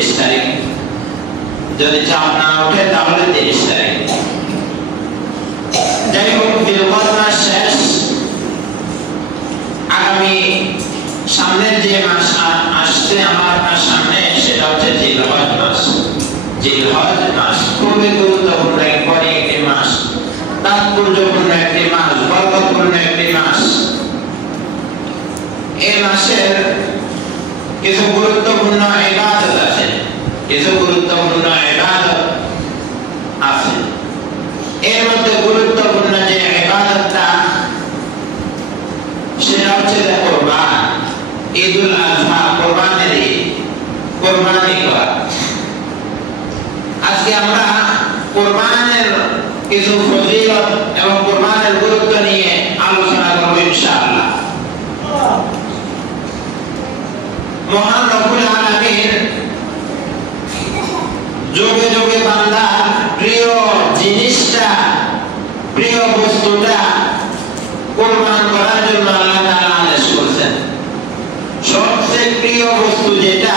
30 তারিখ, যদি চাপ না ওঠে তাহলে 30 তারিখ। যাই হোক, জিলহজ মাস শেষ, আগামী সামনের যে মাস আসছে আমার সামনে সেটা হচ্ছে জিলহজ মাস। জিলহজ মাস খুবই গুরুত্বপূর্ণ একটি মাস, তাৎপর্যপূর্ণ একটি মাস, বরকতপূর্ণ একটি মাস। এই মাসের কিছু গুরুত্বপূর্ণ ইবাদত আছে, এর মধ্যে গুরুত্বপূর্ণ যে ইবাদতটা সেটা হচ্ছে কুরবান, ঈদুল আযহা, কুরবানি করা। আজকে আমরা কুরবানের কিছু ফজিলত এবং কুরবানের গুরুত্ব নিয়ে আলোচনা করব ইনশাআল্লাহ। মহান রব্বুল আলামিন যুগে যুগে বান্দার প্রিয় জিনিসটা, প্রিয় বস্তুটা কুরবান করার জন্য আল্লাহ তাআলা আদেশ করেছেন। সবচেয়ে প্রিয় বস্তু যেটা,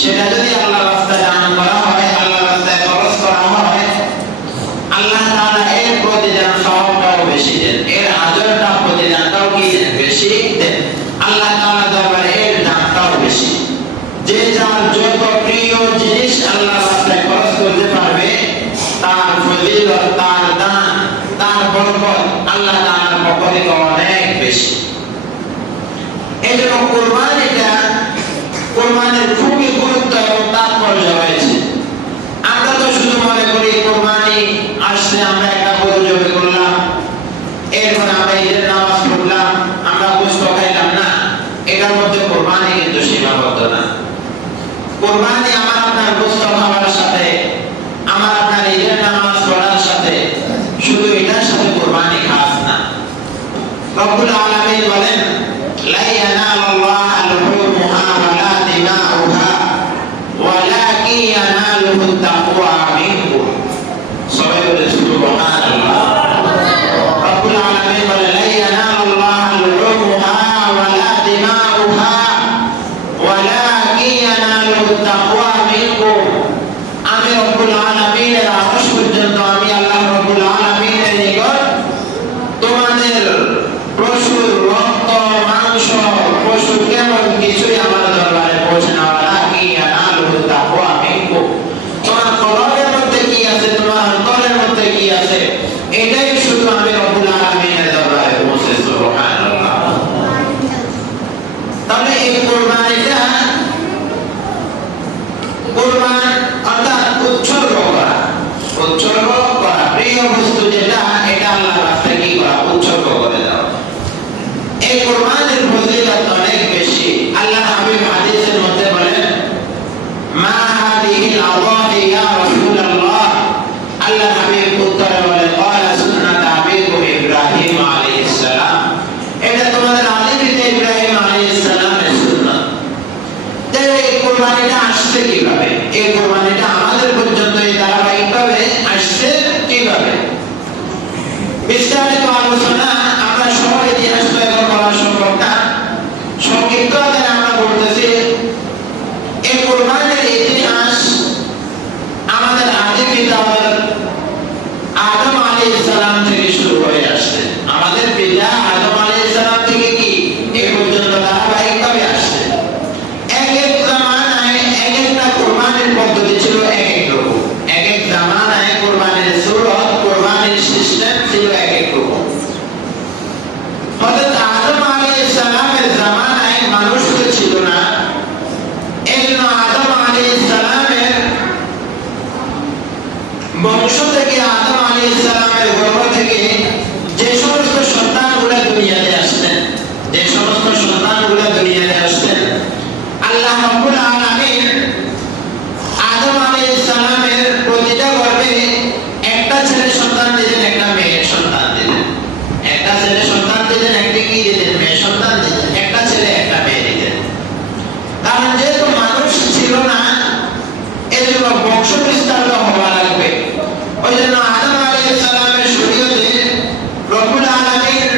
সেটা যদি আল্লাহর রাস্তায় দান করা হয়, আল্লাহর রাস্তায় খরচ করা হয়, আল্লাহ তাআলা এর প্রতিদান সওয়াবটাও বেশি দেন, এর আজরটা প্রতিদানটাও কি দেন? বেশি দেন। আল্লাহ তাআলা দরবারে এর দামটাও বেশি। যে যার যত প্রিয় জিনিস আল্লাহর রাস্তায় খরচ করতে পারবে, তার ফজিলত, তার দান, তার বরকত আল্লাহ তাআলার পক্ষ থেকে অনেক বেশি। এজন্য কুরবানির খুবই গুরুত্ব এবং তাৎপর্য রয়েছে। আমরা তো শুধু মনে করি কুরবানি আসছে, আমরা একটা গরু জবাই করলাম, এরপর আমরা ঈদের নামাজ পড়লাম, আমরা গোশত খাইলাম না, এটার মধ্যে কুরবানি কিন্তু সীমাবদ্ধ না। কুরবানি আমার আপনার গোশত খাওয়ার সাথে, আমার আপনার ঈদের নামাজ পড়ার সাথে, শুধু এটার সাথে কুরবানি খাস না। রব্বুল আলামিন বলেন, লা ইয়ানালুল্লাহা লুহুমুহা ওয়ালা দিমাউহা ওয়ালাকিন ইয়ানালুহু তাকওয়া মিনকুম। সবাই বলে সুবহানাল্লাহ। রব্বুল আলামিন বলেন, লা ইয়ানালুল্লাহা লুহুমুহা ওয়ালা দিমাউহা ওয়ালাকিন ইয়ানালুহু তাকওয়া মিনকুম। আমি রব্বুল আলামিনের আদেশ পর্যন্ত, আমি আল্লাহ রব্বুল আলামিনের নিকট তোমাদের পশুর রক্ত, মাংস, পশু কেমন কিছুই আমার দরবারে পৌঁছে না। তোমার কলবের মধ্যে কি আছে, তোমার অন্তরের মধ্যে কি আছে, এটাই শুধু আমি রব্বুল আলামিনের দরবারে পৌঁছে। সুবহানাল্লাহ। তাহলে এই কুরবানিটা, কুরবান অর্থাৎ উৎসর্গ করা, প্রিয় বস্তু যেটা, এটা আল্লাহর রাস্তায় কি করা? উৎসর্গ করে দাও। এই কুরবানির ফজিলত অনেক বেশি। আল্লাহ হাবিব হাদিসের মধ্যে বলেন, মা হাদিহিল আযাহি ইয়া রাসূলুল্লাহ। আল্লাহ হাবিব উত্তরে বলেন, ক্বালা সুন্নাত আবিকুম ইব্রাহিম আলাইহিস সালাম। এটা তোমাদের আদি পিতা ইব্রাহিম আলাইহিস সালামের সুন্নাত। এই কুরবানিটা আসছে কিভাবে? এই কুরবানিটা আমাদের পর্যন্ত এই ধারাবাহিকভাবে আসছে কিভাবে? বিস্তারিত আলোচনা আমরা সবাই ইতিহাস তৈরি করা সম্ভব না, সংক্ষিপ্ত আকারে আমরা বলতেছি। এই কুরবানির ইতিহাস আমাদের আদি পিতা আদম আলাইহিস সালাম থেকে শুরু হয়ে আসছে। আমাদের পিতা আদম আলাইহিস সালাম থেকে কি এই পর্যন্ত ধারাবাহিকভাবে আসছে। এক এক জামানায় এক একটা কুরবানির পদ্ধতি ছিল এক এক রকম, এক এক জামানায় কুরবানির সূরত, কুরবানির সিস্টেম ছিল এক এক রকম। হযরত আদম আলাইহিস সালামের জামানায় মানুষ তো ছিল না, এজন্য আদম আলাইহিস সালামের বংশ থেকে, আদম আলাইহিস সালামের গর্ভ থেকে যে সমস্ত সন্তানগুলো দুনিয়াতে আসতেন, আল্লাহ রাব্বুল আলামিন আদম আলাইহিস সালামের প্রতিটা গর্ভে একটা ছেলে সন্তান দিলেন, একটা মেয়ে সন্তান দিলেন। একটা ছেলে সন্তান দিলেন, একটা কি দিলেন? মেয়ে সন্তান দিলেন। একটা ছেলে একটা মেয়ে দিলেন। কারণ যেহেতু মানুষ ছিল না, এজন্য বংশ বিস্তার হওয়া লাগবে। ওই জন্য আদম আলাইহিস সালামের শরীয়তে রব্বুল আলামিন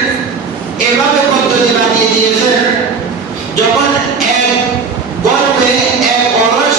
এভাবে পদ্ধতি বানিয়ে দিয়েছেন, যখন এক গর্ভে এক ওরস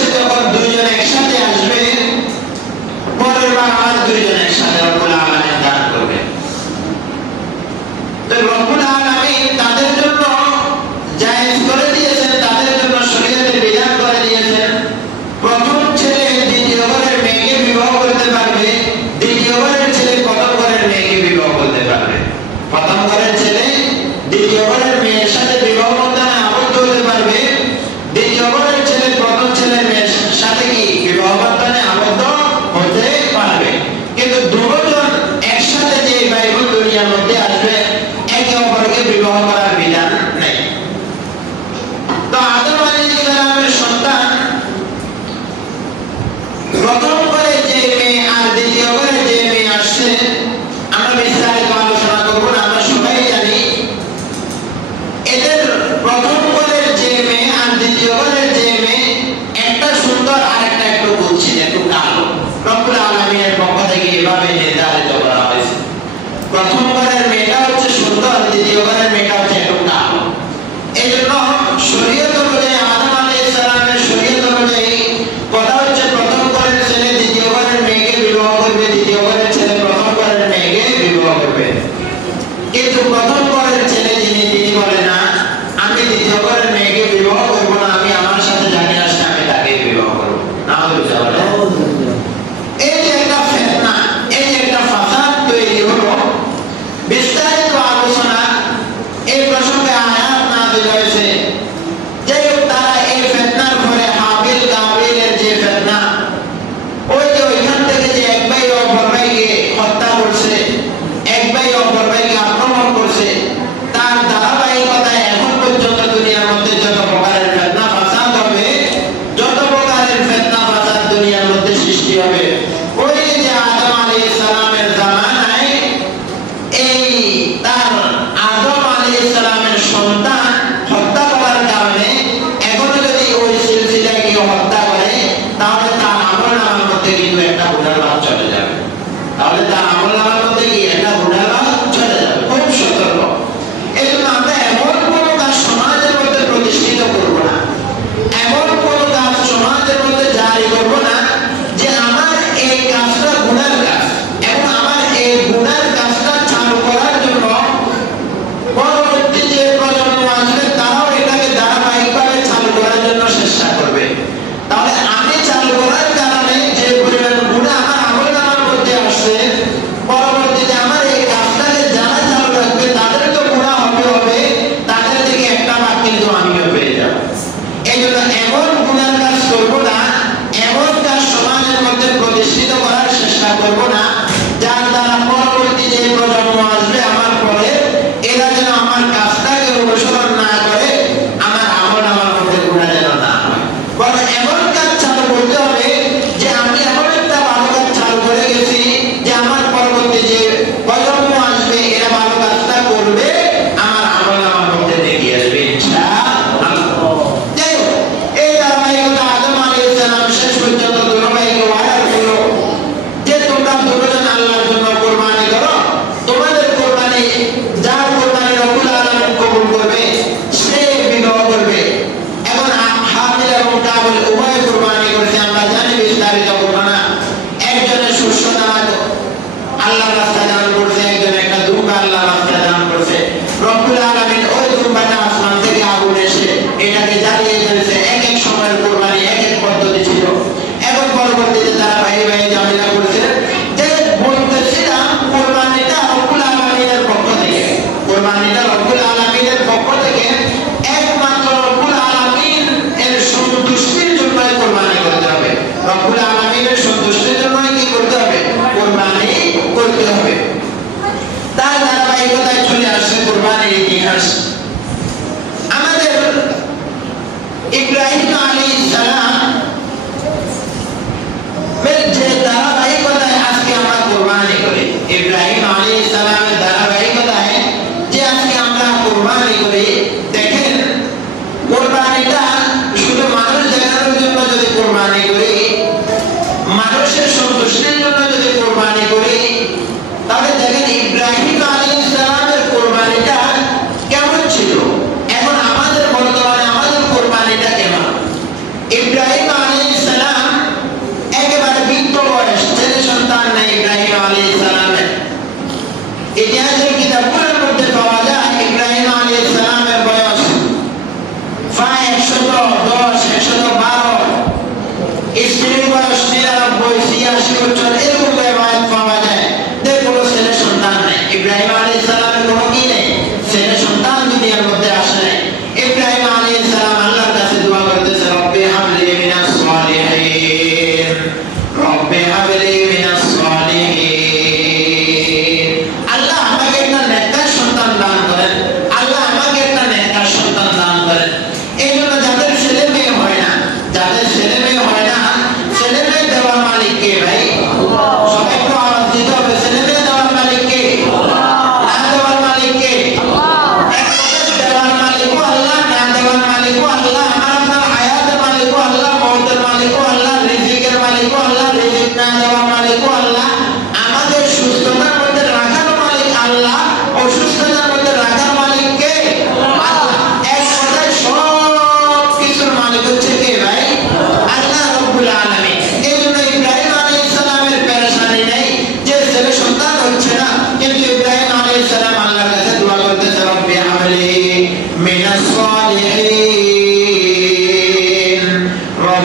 দ্বিতীয় ঘরের মেয়েটা হচ্ছে একটু কালো। এই জন্য শরীয়ত অনুযায়ী আদম আলাইহিস সালামের শরীয়ত অনুযায়ী কথা হচ্ছে প্রথম ঘরের ছেলে দ্বিতীয় ঘরের মেয়েকে বিবাহ করবে, দ্বিতীয় ঘরের ছেলে প্রথম ঘরের মেয়েকে বিবাহ করবে। কিন্তু প্রথম ঘরের ছেলে তিনি বলে না, আমি দ্বিতীয় ঘরের মেয়েকে বিবাহ করব না, আমি আমার সাথে যাকে আসে আমি তাকে বিবাহ করব। এই যে একটা ফিতনা, এই যে একটা ফাসাদ তৈরি হলো, বিস্তারিত আলোচনা এই প্রসঙ্গে আয়াত নাযিল হয়েছে। যে তারা এই ফিতনার ফলে হাবিল কাবিলের যে ফিতনা, ওই যে ওইখান থেকে যে এক ভাই অপর ভাইকে হত্যা করছে, এক ভাই অপর ভাইকে আক্রমণ করছে, তার ধারাবাহিকতায় এখন পর্যন্ত দুনিয়ার মধ্যে যত প্রকারের ফিতনা ফাসাদ হবে, যত প্রকারের ফিতনা ফাসাদ দুনিয়ার মধ্যে সৃষ্টি হবে, ওই যে আদম আলাইহিস সালামের জামানায় এই তার আদম আলাইহিস সালামের সন্তান হত্যা করার কারণে এখনো যদি ওই সিলসিলায় কেউ হত্যা করে, তাহলে তার আমলনামার মধ্যে কিন্তু একটা গুনার ভাগ চলে যাবে। তাহলে তার আমলনামার মধ্যে কি একটা গুনার ভাগ চলে যাবে। খুব সতর্ক। এই জন্য আমরা এমন কোনো কাজ সমাজের মধ্যে প্রতিষ্ঠিত করবো না, এমন কোনো কাজ সমাজের মধ্যে জারি করবো না যে আমার এই কাজটা গুনার কাজ, এবং আমার এই গুনার কাজটা চালু করার জন্য পরবর্তী যে প্রজন্ম আসবে তারাও এটাকে ধারাবাহিকভাবে চালু করার জন্য চেষ্টা করবে। তাহলে আমি চালু করার কারণে যে পরিমাণ গুনাহ আমার আমলনামার মধ্যে আসছে, পরবর্তীতে আমার এই কাজটাকে যারা চালু রাখবে তাদের তো গুনাহ হবে, তাদের থেকে একটা ভাগ কিন্তু আমিও পেয়ে যাব। এই জন্য এমন গুনার কাজ করবো না, এমন কাজ সমাজের মধ্যে প্রতিষ্ঠিত করার চেষ্টা করবো না যার দ্বারা পরবর্তী যে প্রজন্ম আসবে আমার পরে, এরা যেন আমার কাজটাকে অনুসরণ না করে আমার আমলনামার মধ্যে গুনাহ যেন না হয়। বরং এমন কাজ চালু করতে হবে যে আমি এমন একটা ভালো কাজ চালু করে গেছি যে আমার পরবর্তী যে প্রজন্ম আসবে এরা ভালো কাজটা করবে, আমার আমলনামার মধ্যে দেখে আসবে ইনশাআল্লাহ। যাই হোক, এই ধারাবাহিকতা আদম আলাইহিস সালাম শেষ পর্যন্ত দুই ভাইকে ওয়াদা করলো যে তোমরা দুজন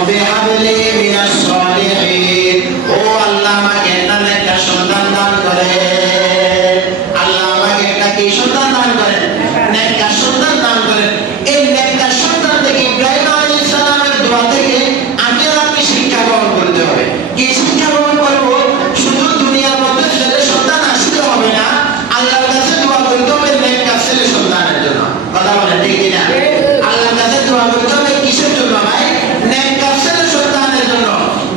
রব্বি হাবলি মিনাস সালিহিন, ও আল্লাহ আমাকে একটা নেক সন্তান দান করে। আল্লাহ আমাকে একটা কি সন্তান দান করেন? নেক সন্তান দান করেন। এই নেক সন্তান থেকে ইব্রাহিম আলাইহিস সালামের দোয়া থেকে আমি আর আপনি শিক্ষা গ্রহণ করতে হবে। কি শিক্ষা গ্রহণ করব? শুধু দুনিয়ার মধ্যে ছেলে সন্তান আসলে হবে না, আল্লাহর কাছে দোয়া করতে হবে নেক ছেলে সন্তানের জন্য। কথা বলেন ঠিক কি না? আল্লাহর কাছে দোয়া করতে হবে কিসের জন্য ভাই? নেক ছেলে সন্তানের জন্য।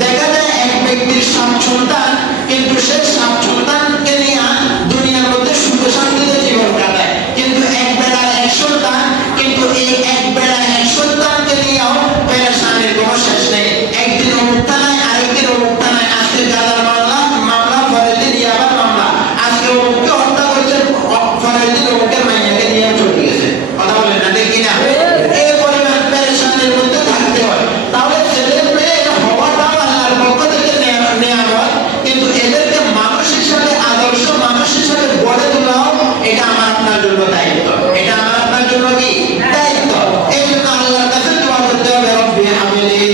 দেখা যায় এক ব্যক্তির সব সন্তান, কিন্তু সে সব সন্তানকে নিয়ে দুনিয়ার মধ্যে সুখ শান্তিতে জীবন কাটায়, কিন্তু এক বেলার এক সন্তান, কিন্তু এই এক বেলার এক সন্তানকে নিয়েও পেরেশানির কোনো শেষ নেই। একদিন অমুক থানায়, আরেকদিন অমুক থানায়, আজকে গাদার মামলা, পরের দিন ইয়াবার মামলা, আজকে অমুককে হত্যা করছে, পরের দিন অমুকের মাইয়াকে নিয়ে চলে গেছে। কথা বলেন না ঠিক কিনা? এই পরিমাণ পেরেশানির মধ্যে থাকতে হয়। তাহলে ছেলে মেয়ে হওয়াটাও আল্লাহর পক্ষ থেকে নেয়ামত, কিন্তু এদেরকে মানুষ হিসাবে, আদর্শ মানুষ হিসাবে গড়ে তোলাও এটা আমার আপনার জন্য দায়িত্ব। এটা আমার আপনার জন্য কি দায়িত্ব? এই জন্য আল্লাহর কাছে দোয়া করতে হবে, রব্বি হাবলি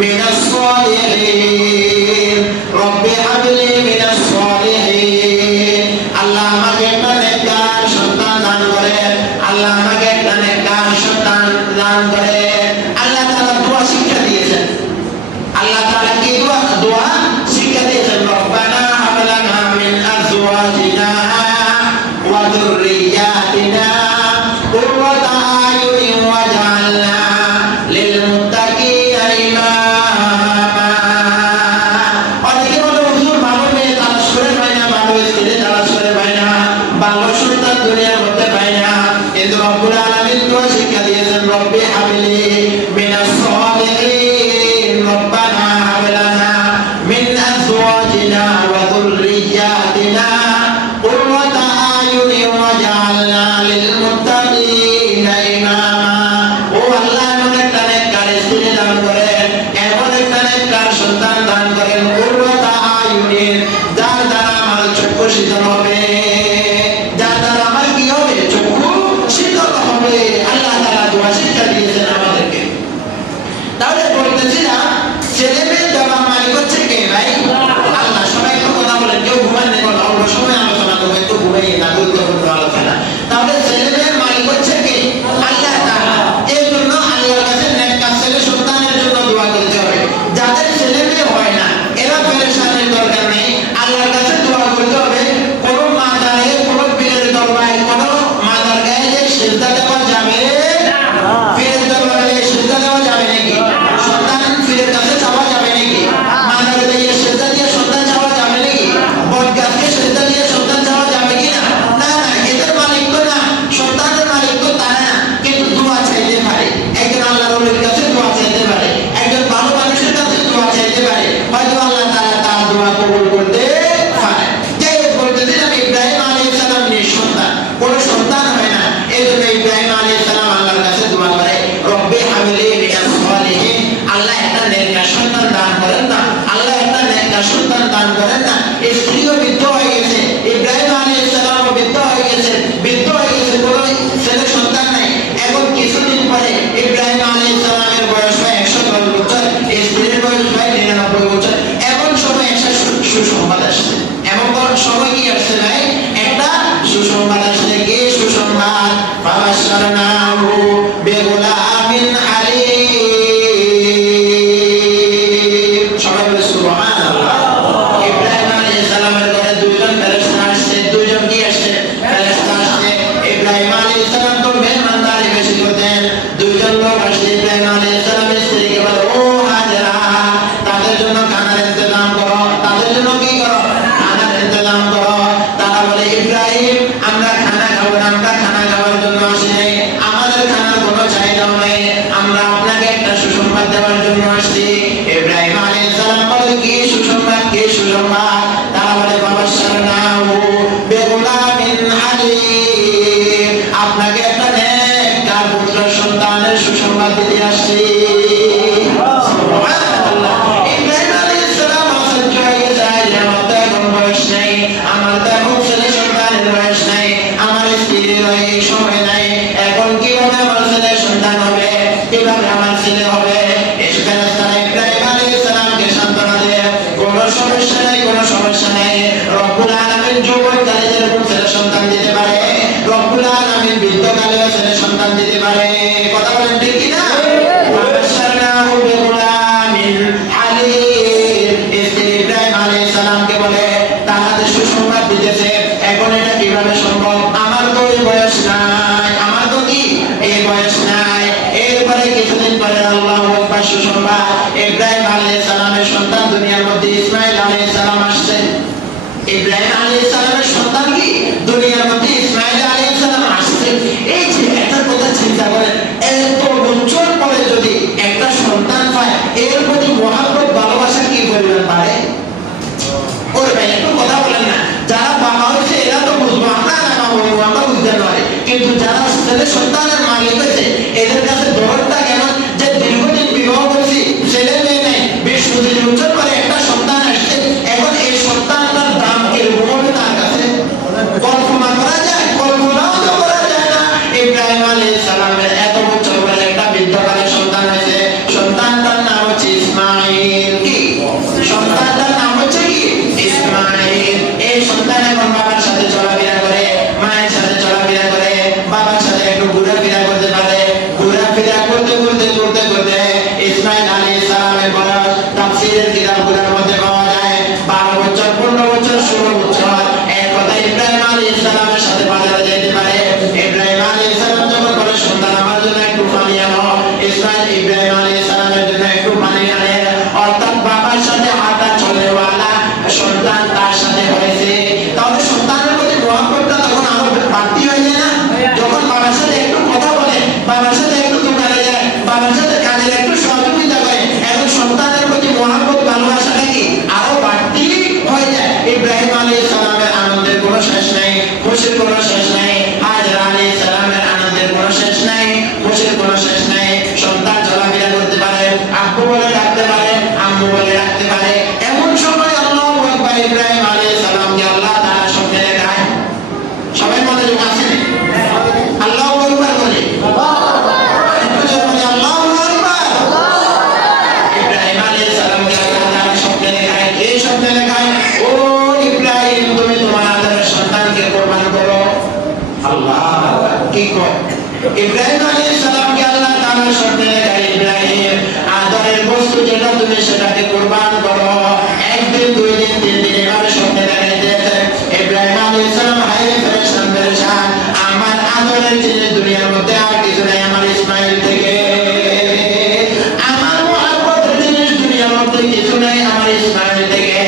মিনাস সালিহিন, রব্বি হাবলি মিনাস সালিহিন। আল্লাহ আমাকে একটা নেককার সন্তান দান করেন, আল্লাহ আমাকে একটা নেককার সন্তান দান করেন। আল্লাহ তাআলা দোয়া শিক্ষা দিয়েছেন। আল্লাহ তাআলা কি দোয়া শিক্ষা দিয়েছেন? রব্বানা হাব লানা মিন আজওয়াজিনা ওয়া যুররিয়াতিনা কুররাতা আয়ুনিন ওয়াজআলনা লিল মুত্তাকিনা ইমামা। অনেকে বলে হুজুর ভালো মেয়ে তালাশ করে পাই না, ভালো ছেলে তালাশ করে পাই না, ভালো সন্তান দুনিয়ার মধ্যে পাই না, কিন্তু রব্বুল আলামিন দোয়া শিক্ষা দিয়েছেন, রব্বি হাবলি মিনাস সালিহিন, রব্বানা হাব লানা মিন আজওয়াজিনা ওয়া যুররিয়াতিনা কুররাতা আয়ুনিন ওয়াজআলনা লিল মুত্তাকিনা ইমামা। ও আল্লাহ, এমন একটা নেককার স্ত্রী দান করেন, এমন একটা নেককার সন্তান দান করেন, কুররাতা আয়ুনিন, যার দ্বারা আমার চক্ষু শীতল হবে, যার দ্বারা আমার কি হবে? চক্ষু শীতল হবে। আল্লাহ তাআলা দোয়া শিক্ষা দিয়েছেন আমাদেরকে। তাহলে বলতেছিলাম, ছেলে মেয়ে দেওয়ার মালিক হচ্ছে কে ভাই? আল্লাহ। সবাই একটু কথা বলেন, কেউ ঘুমান নেই, অল্প সময় আলোচনা করবো, একটু ঘুমাইয়ে না, গুরুত্বপূর্ণ আলোচনা। তাহলে ছেলে মেয়ের মালিক হচ্ছে কে? আল্লাহ তাআলা। এই জন্য আল্লাহর কাছে নেককার ছেলে সন্তানের জন্য দোয়া করতে হবে। যাদের ছেলে মেয়ে হয় না, এরা পেরেশানির দরকার নেই, আল্লাহর কাছে দোয়া করতে হবে। কোন মাজারে, কোন পীরের দরবারে, কোন মাজার গায়ে যে সিজদা দেওয়া যাবে না, পীরের দরবারে সিজদা দেওয়া যাবে নাকি? সন্তান পীরের কাছে চাওয়া যাবে নাকি? মাজারে দিয়ে সিজদা দিয়ে সন্তান চাওয়া যাবে নাকি? বটগাছকে সিজদা দিয়ে সন্তান চাওয়া যাবে কি না? না না, এদের মালিক তো না, সন্তানের মালিক তো তারা না, কিন্তু দোয়া চাইতে পারে। একজন আল্লাহর ওলির কাছে দোয়া চাইতে পারে, একজন ভালো মানুষের কাছে দোয়া চাইতে পারে, হয়তো আল্লাহ তাআলা তার দোয়া কবুল করতে পারে। যাই হোক, বলতেছিলাম ইব্রাহিম আলাইহিস সালাম নিঃসন্তান, কোনো সন্তান হয় না। এই জন্য ইব্রাহিম আলাইহিস সালাম আল্লাহর কাছে দোয়া করে, রব্বি হাবলি মিনাস সালিহিন, আল্লাহ একটা নেককার সন্তান দান করেন না, আল্লাহ একটা নেককার সন্তান দান করেন না। স্ত্রীও বৃদ্ধ হয়ে গেছে, ইব্রাহিম আলাইহিস সালামও বৃদ্ধ হয়ে গেছে, কোনো ছেলে সন্তান নাই। এখন কিছুদিন পরে ইব্রাহিম আলাইহিস সালামের বয়স হয় 110 বছর, স্ত্রীর বয়স হয় 99 বছর। এমন সময় একটা সুসংবাদ আসছে। এমন কোন সময় কি আসছে ভাই? একটা সুসংবাদ আসছে। কি সুসংবাদ? ফাবাশশারনাহু বিগুলামিন হালিম। সবাই বলে সুবহানাল্লাহ। ইব্রাহিম আলাইহিস সালামের ঘরে দুইজন ফেরেশতা আসছে। দুইজন কি আসছে? ফেরেশতা আসছে। ইব্রাহিম আলাইহিস সালাম তো মেহমানদারি বেশি করতেন। দুইজন লোক আসছে, ইব্রাহিম আলাইহিস সালামের স্ত্রীকে বলে, ও হাজেরা, তাদের জন্য খানার ইন্তজাম করো, তাদের জন্য কি করো? খানার ইন্তজাম করো। তারা বলে, ইব্রাহিম, আমরা খানা খাবো না, আমরা খানা খাওয়ার জন্য আসি নাই, আমাদের খানার কোনো চাহিদাও নেই, আমরা আপনাকে একটা সুসংবাদ দেওয়ার জন্য আসছি। ইব্রাহিম আলাইহিস সালাম বলে, কি সুসংবাদ? কি সুসংবাদ? তারা বলে, ফাবাশশারনাহু বিগুলামিন হালিম, আপনাকে একটা নেককার পুত্র সন্তানের সুসংবাদ দিতে আসছি। সুবহানাল্লাহ। ইব্রাহিম আলাইহিস সালাম অসহ্য হয়ে যায়, আমার তো এখন বয়স নেই, আমার তো এখন ছেলে সন্তানের বয়স নাই, আমার স্ত্রীর এই সময় নাই, এখন কিভাবে আমার ছেলে সন্তান হবে, কিভাবে আমার ছেলে হবে? এই ফেরেশতারা সংবাদ সুসংবাদ, ইব্রাহিম আলাইহিস সালামের সন্তান দুনিয়ার মধ্যে ইসমাঈল আলাইহিস সালাম আসছে। ইব্রাহিম আলাইহিস সালামের সন্তান কি দুনিয়ার মধ্যে ইসমাঈল আলাইহিস সালাম আসছে। এই যে একটা কথা চিন্তা করেন, এত বছর পরে যদি একটা সন্তান পায়, এর প্রতি মহব্বত ভালোবাসা কি পরিমাণ বাড়ে। ওরে ভাই একটু কথা বলেন না, যারা বাবা হয়েছে এরা তো বুঝবো, আমরা না বলবো, আমরা বুঝতে পারি, কিন্তু যারা ছেলে সন্তানের মালিক হয়েছে এদের কাছে দরদটা কেন যে দীর্ঘদিন বিবাহ করছি, ছেলে মেয়ে নেই, 20-25 বছর পরে একটা সন্তান আসছে, এখন এই সন্তানটার দাম কিরকম হবে তার কাছে কল্পনা করা যায়? কল্পনাও তো করা যায় না। ইব্রাহিম আলাইহিস সালামের এত বছর পরে একটা বৃদ্ধকালে সন্তান হয়েছে, সন্তানটার নাম হচ্ছে ইসমাঈল। কি সন্তানটার নাম হচ্ছে কি ইসমাঈল। এই সন্তান এখন বাবার সাথে চলাফেরা করে, মায়ের সাথে চলাফেরা করে, বাবার সাথে একটু ঘোরাফেরা করতে পারে। ঘোরাফেরা করতে করতে করতে করতে ইসমাঈল আলাইহিস সালামের বয়স তাফসীরের কিতাবগুলোর মধ্যে পাওয়া যায় 12 বছর, 15 বছর, 16 বছর। এক কথা ইব্রাহিম আলাইহিস সালামের সাথে বাজারে যেতে পারে। ইব্রাহিম আলাইহিস সালাম যখন বলে সন্তান আমার জন্য একটু পানি আনো, ইসমাঈল ইব্রাহিম আলাইহিস সালামের জন্য একটু পানি আনে। অর্থাৎ বাবার সাথে হাঁটা চলেওয়ালা সন্তান তার সাথে হয়েছে। তাহলে সন্তানের প্রতি মহব্বতটা তখন আরো বাড়তি হয়ে যায় না? যখন বাবার সাথে একটু কথা বলে, বাবার সাথে একটু দোকানে যায়, বাবার সাথে কাজের একটু সহযোগিতা করে, এখন সন্তানের প্রতি মহব্বত ভালোবাসাটা কি আরো বাড়তি হয়ে যায়। ইব্রাহিম আলাইহিস সালামের আনন্দের কোনো শেষ নাই, খুশির কোনো শেষ নাই। হাজরা আলাইহিস সালামের আনন্দের কোনো শেষ নাই, খুশির কোনো শেষ নাই। সন্তান চলাফেরা করতে পারে, আব্বু বলে ডাকতে পারে, আম্মু বলে ডাকতে পারে। এমন সময় আল্লাহু আকবার, ইব্রাহিম আলাইহিস সালামকে আল্লাহ তাআলা স্বপ্নে দেখায়। সবাই মনোযোগ আছে? আল্লাহু আকবার বলে, একটু জোরে বলে আল্লাহু আকবার। ইব্রাহিম আলাইহিস সালামকে আল্লাহ তাআলা স্বপ্নে দেখায়। এই স্বপ্নে দেখায়, ও ইব্রাহিম তুমি তোমার আদরের সন্তানকে কুরবান করো। আল্লাহ কি কয়? ইব্রাহিম আলাইহিস সালামকে আল্লাহ তাআলা স্বপ্নে দেখায়, ইব্রাহিম আদরের বস্তু যেটা তুমি সেটাকে কুরবান করো। একদিন, 2 দিন, 3 দিন এভাবে স্বপ্নে দেখাইতেছে। ইব্রাহিম আলাইহিস সালাম হায় পেরেশান পেরেশান, আমার আদরের জিনিস দুনিয়ার মধ্যে আর কিছু নাই আমার ইসমাঈল থেকে, আমার মহব্বতের জিনিস দুনিয়ার মধ্যে কিছু নাই আমার ইসমাঈল থেকে।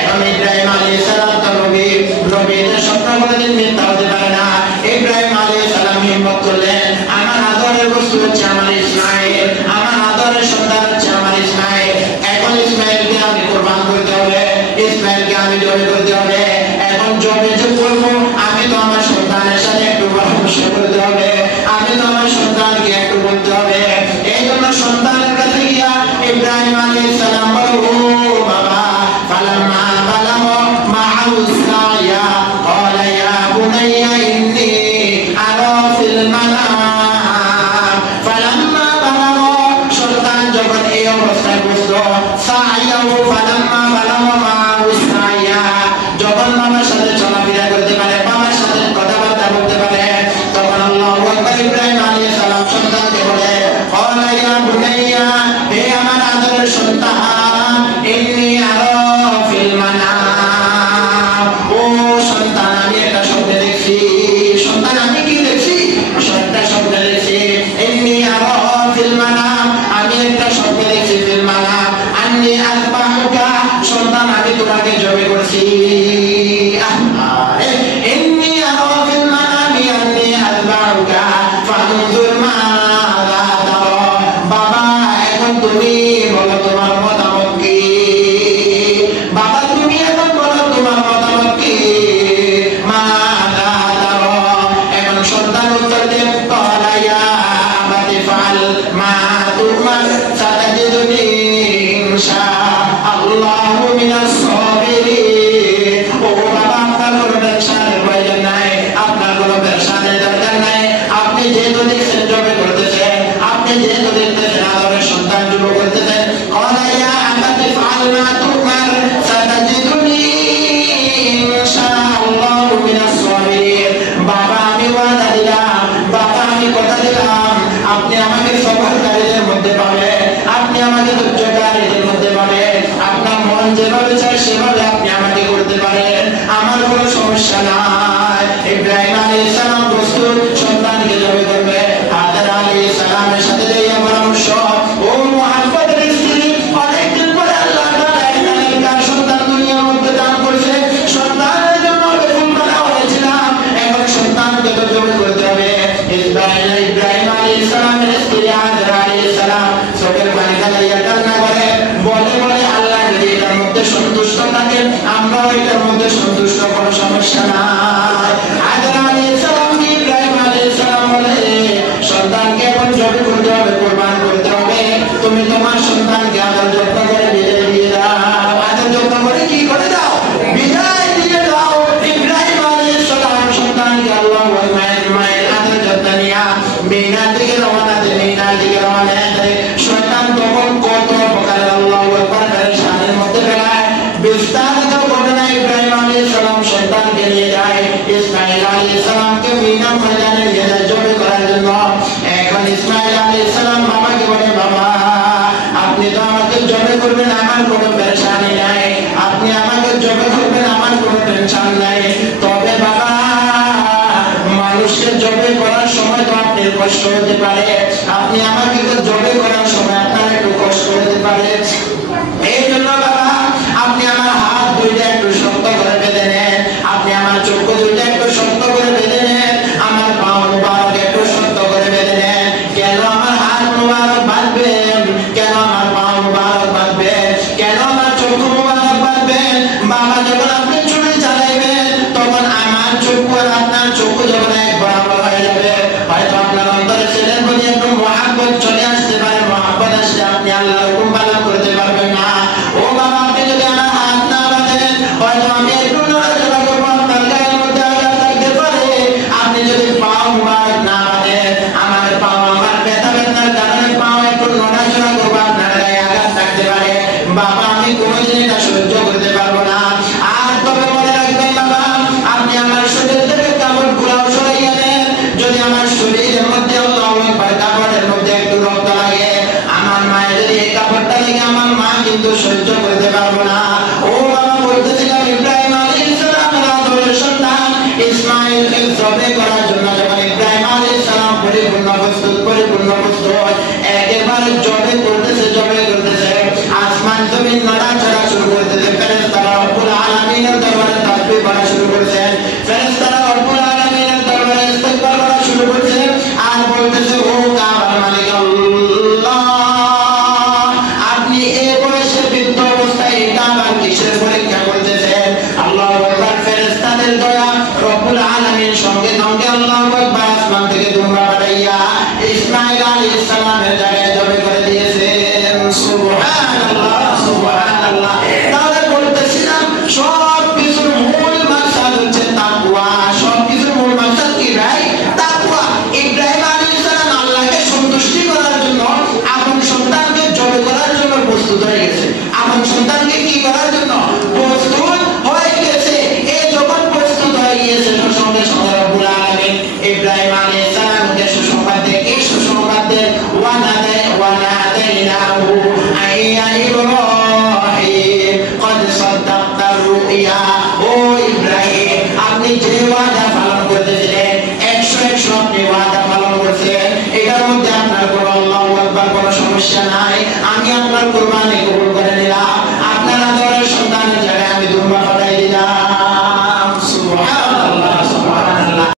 এখন ইব্রাহিম আলাইহিস সালাম তো নবী, নবীদের স্বপ্ন কোনোদিন মিথ্যা হতে পারে না। ইব্রাহিম আলাইহিস সালাম হিম্মত করলেন, আমার আদরের বস্তু হচ্ছে আমার ইসমাঈল, আমার আদরের সন্তান হচ্ছে আমার ইসমাঈল। এখন ইসমাঈলকে আমি কুরবান করতে হবে, ইসমাঈলকে আমি জবে করতে হবে। এখন জবে যে করবো, আমি তো আমার সন্তানের সাথে একটু পরামর্শ করতে হবে, আমি তো আমার সন্তানকে একটু বলতে হবে। এই জন্য সন্তানের কাছে গিয়া ইব্রাহিম আলাইহিস সালাম বলে, ও বাবা, ফালাম্মা বালাগা মা'আহু সা'য়া ক্বালা ইয়া বুনাইয়া ইন্নী আরা ফিল মানাম। ফালাম্মা বালাগা, সন্তান যখন এই অবস্থায় বুঝলো, সা'য়াহু ফালাম্মা বালাগা মা'আহু সা'য়া, যখন বাবার সাথে চলাফেরা করতে পারে, বাবার সাথে কথাবার্তা বলতে পারে, তখন আল্লাহু আকবার, ইব্রাহিম আলাইহিস সালাম সন্তানকে বলে, ক্বালা ইয়া বুনাইয়া, হে আমার আদরের সন্তান, ইন্নী আরা ফিল মানাম, ও সন্তান আমি একটা স্বপ্নে দেখছি। সন্তান আমি কি দেখছি? একটা স্বপ্নে দেখছি। ইন্নী আরা ফিল মানাম, আমি একটা স্বপ্নে দেখছি, ফিল মানাম আন্নী আযবাহুকা, সন্তান আমি তোমাকে জবে করছি। ইন্নী আরা ফিল মানামি আন্নী আযবাহুকা ফানজুর মাযা তারা। বাবা এখন তুমি বলো তোমার মতামত কি? বাবা তুমি এখন বলো তোমার মতামত কি? মাযা তারা। এখন সন্তান উত্তর দেয়, ক্বালা ইয়া আবাতি ফাল মা তুমার সাতাজিদুনি ইনশাআল্লাহু মিনাস সাবিরিন। ও বাবা, আপনার কোনো টেনশনের প্রয়োজন নাই, আপনার কোনো পেরেশানির দরকার নাই। আপনি যেহেতু দেখছেন জবে করতেছেন, আপনি যেহেতু দেখতেছেন আদরের সন্তান জবে করতেছেন, ক্বালা ইয়া আবাতি ফাল মা তুমার সাতাজিদুনি ইনশাআল্লাহু মিনাস সাবিরিন। বাবা আমি ওয়াদা দিলাম, বাবা আমি কথা দিলাম, আপনি আমাকে সবরকারীদের মধ্যে পাবেন, আপনি আমাকে ধৈর্যকারীদের মধ্যে পাবেন। আপনার মন যেভাবে চায় সেভাবে আপনি আমাকে করতে পারেন, আমার কোনো সমস্যা নাই। ইব্রাহিম আলাইহিস সালাম প্রস্তুত সন্তানকে জবে করবে। হাজরা আলাইহিস সালামের সাথে পরামর্শ, ও মুহাম্মদ এটার মধ্যে সন্তুষ্ট, কোনো সমস্যা নাই। হাজর আলাইহিস সালাম ইব্রাহিম আলাইহিস সালাম বলে সন্তানকে এখন জবাই করতে হবে, কুরবান করতে হবে। তুমি তোমার সন্তানকে আদর যত্ন করে বিদায় দিয়ে দাও। আদর যত্ন করে কি করে দাও? বিদায় দিয়ে দাও। ইব্রাহিম আলাইহিস সালাম সন্তানকে আল্লাহু মায়ের আদর যত্ন নিয়া মিনার দিকে রওনা দেয়। মিনার দিকে রওনা দেয়। শয়তান তখন কত প্রকারের আল্লাহু আকবার শানের মধ্যে বেড়ায়। বিস্তারিত ঘটনা ইব্রাহিম আলাইহিস সালাম সন্তানকে নিয়ে যায় ইসমাঈল আলাইহিস সালামকে মিনা ময়দানে নিয়ে যায় জবাই করার জন্য। এখন ইসমাঈল আলাইহিস সালাম বাবাকে বলে, বাবা আপনি তো আমাকে জবাই করবেন, আমার কোনো পেরেশানি নাই। আপনি আমাকে জবাই করবেন, আমার কোনো টেনশন নাই। তবে বাবা মানুষকে জবাই করার সময় তো আপনি কষ্ট হতে পারে, আপনি আমাকে জবাই করার সময় আপনার একটু কষ্ট হতে পারে। এই জন্য বাবা আপনি আমার হাত দুইটা একটু শক্ত করে বেঁধে নেন, আপনি আমার চক্ষু দুইটা একটু শক্ত করে বেঁধে নেন, আমার পা মুবারক একটু শক্ত করে বেঁধে নেন। কেন আমার হাত মুবারক বাঁধবেন? কেন আমার পা মুবারক বাঁধবেন? কেন আমার চক্ষু মুবারক বাঁধবেন? বাবা যখন আপনি ছুরি চালাইবেন তখন আমার চক্ষু আর আপনার চক্ষু যখন এক বরাবর হয়ে যাবে, হয়তো আপনার অন্তরে ছেলের প্রতি একটু মহাব্বত চলে আসতে পারে। মহাব্বত আসলে আপনি আল্লাহর হুকুম পালন করতে পারবেন না। ও বাবা আপনি যদি আমার হাত না বাঁধেন হয়তো আমি একটু নড়াচড়া করবো, আপনার গায়ের মধ্যে আঘাত লাগতে পারে। আপনি যদি পাও মুবারক না বাঁধেন, আমার পাও আমার ব্যথা বেদনার কারণে পাও একটু নড়াচড়া করবো, আপনার গায়ে আঘাত লাগতে পারে। বাবা আমি কোনোদিন এটা সহ্য করতে পারবো না। আর তবে মনে রাখবেন বাবা আপনি আমার শরীর থেকে কাপড় গুলাও সরাইয়া দেন। যদি আমার শরীরের মধ্যে আল্লাহু আকবার কাপড়ের মধ্যে একটু রক্ত লাগে, আমার মায়ের যদি এই কাপড়টা লেগে আমার মা কিন্তু সহ্য করতে পারবো না। ও বাবা বলতেছিলাম ইব্রাহিম আলাইহিস সালামের আদরের সন্তান ইসমাঈলকে জবাই করার জন্য যখন ইব্রাহিম আলাইহিস সালাম পরিপূর্ণ প্রস্তুত একেবারে জবাই করতেছে আসমান জমিন নড়াচড়া শুরু করতেছে। ফেরেশতারা রব্বুল আলামিনের দরবারে তাসবিহ পড়া শুরু করেছেন, ফেরেশতারা রব্বুল আলামিনের দরবারে ইস্তিগফার করা শুরু করেছে আর বলতেছে, ও কাবার মালিক আল্লাহ আপনি এই বয়সে বৃদ্ধ অবস্থায় এটা আবার কিসের পরীক্ষা করতেছেন? আল্লাহু আকবার। ফেরেশতাদের দয়া রব্বুল আলামিন সঙ্গে সঙ্গে আল্লাহু আকবার আসমান থেকে দুম্বা পাঠাইয়া ইসমাঈল আলাইহিস সালামের জায়গায় জবাই করে দিয়েছেন। সুবহানাল্লাহ সুবহানাল্লাহ। তাহলে বলতেছিলাম সব কিছুর মূল মাকসাদ হচ্ছে তাকওয়া। সব কিছুর মূল মাকসাদ কি ভাই? তাকওয়া। ইব্রাহিম আলাইহিস সালাম আল্লাহকে সন্তুষ্টি করার জন্য আপন সন্তানকে জবাই করার জন্য প্রস্তুত হয়ে গেছে। আপন সন্তানকে কি করার জন্য প্রস্তুত হয়ে গেছে। এই যখন প্রস্তুত হয়ে গিয়েছে সঙ্গে সঙ্গে রব্বুল আলামিন ইব্রাহিম আলাইহিস সালামকে সুসংবাদ দেয়। এই সুসংবাদ দেয় ওয়ানাদাইনাহু আইয়া ইব্রাহিম قد صدقت الرؤيا। ও ইব্রাহিম আপনি যে ওয়াদা পালন করতেছিলেন 100 আপনি ওয়াদা পালন করছেন, এটার মধ্যে আপনার কোনো আল্লাহু আকবার কোনো সমস্যা